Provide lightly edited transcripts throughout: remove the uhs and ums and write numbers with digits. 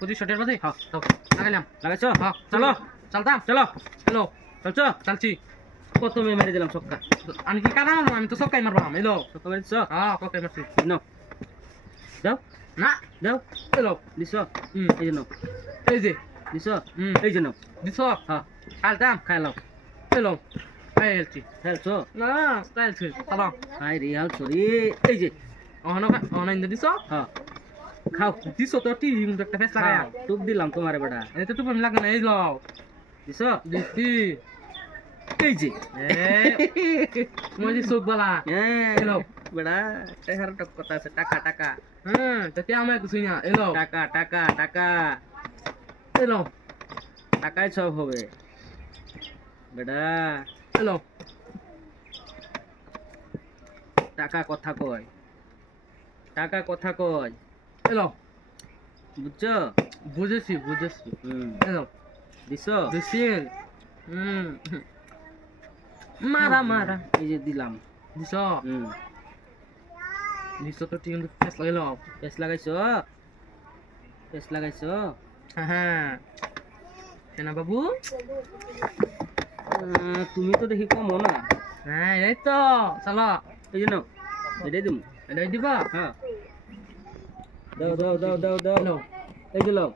25 টাকার বাজে হ্যাঁ দাও লাগাইলাম লাগাইছো হ্যাঁ চলো চলতাম চলো হ্যালো চলছো চলছি কত মেরে দিলাম ছক্কা আমি কি কানা মারবো আমি তো সকাই মারবাম এলো ছক্কা মেরেছো হ্যাঁ সকাই মারছি নাও দাও না দাও এলো দিছো হুম এই যে নাও এই যে দিছো হুম এই যে নাও দিছ হ্যাঁ খাইতাম খাইলাও এলো খাইলছি খেলছো না খাইলছি খাবা হাই রিয়াল সরি এই যে অনলাইন দিছ হ্যাঁ খাও দিছ তো টি একটা ফেস লাগায়া টুপ দিলাম তোমারে বেটা এই তো তুমি লাগে না এই যাও দিছো দিছি এই যে মই যে চোখ বালা এলো বেটা টাকার টক কথা আছে টাকা টাকা হ্যাঁ তাতে আমার কিছু না এলো টাকা টাকা টাকা এলো টাকাই সব হবে বেটা এলো টাকা কথা কয় টাকা কথা কয় এলো বুঝছো বুঝেছি বুঝেছি এলো দিছো দিছি হুম মারা মারা এই যে দিলাম দিছ হুম দিছ তো ঠিক ফেস লাগাইলো পেস লাগাইছো পেস লাগাইছো হ্যাঁ সেনা বাবু তুমি তো দেখি কমো না হ্যাঁ এই তো চলো এই যে নাও এটাই দিম এটাই দিবা হ্যাঁ দাও দাও দাও দাও দাও এলো এই যে লাও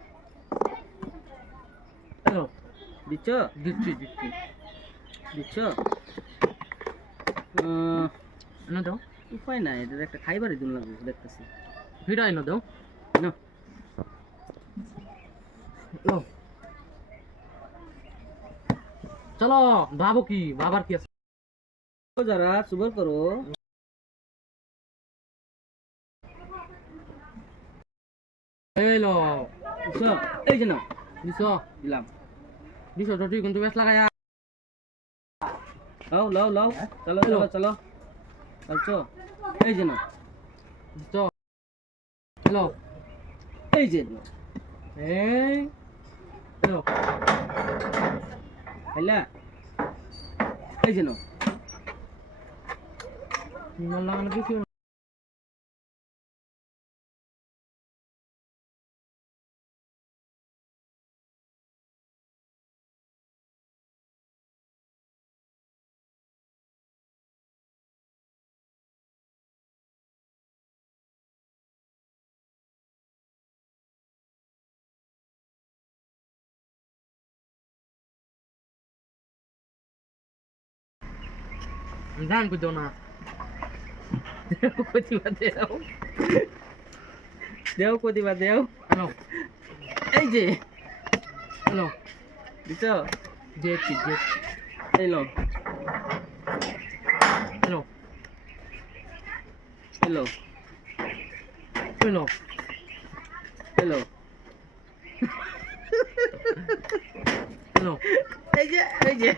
এলো দিচ্ছ দিচ্ছি দিচ্ছি দিচ্ছ এনে দাও উপায় নাই এটা একটা খাইবারই দিন লাগবে দেখতেছি ফিরা এনে দাও না লো চলো ভাবো কি বাবার কি আছে যারা সুবর করো এলো দিচ্ছ এই যে নাও দিছ দিলাম দিছ তো ঠিক কিন্তু বেশ লাগায়া লাও লাও লাও চলো চলো চলো চলছো এই যে নাও দিছ এলো এই যে নাও এই এলো খাইলা এই যে নাও নিমন লাগানো কিছু ধান কই দাও না কই দিবা দেও দেও কই দিবা দেও এলো এই যে এলো দিছ দেখছি দেখছি এই লো এলো এলো এলো এলো এলো এই যে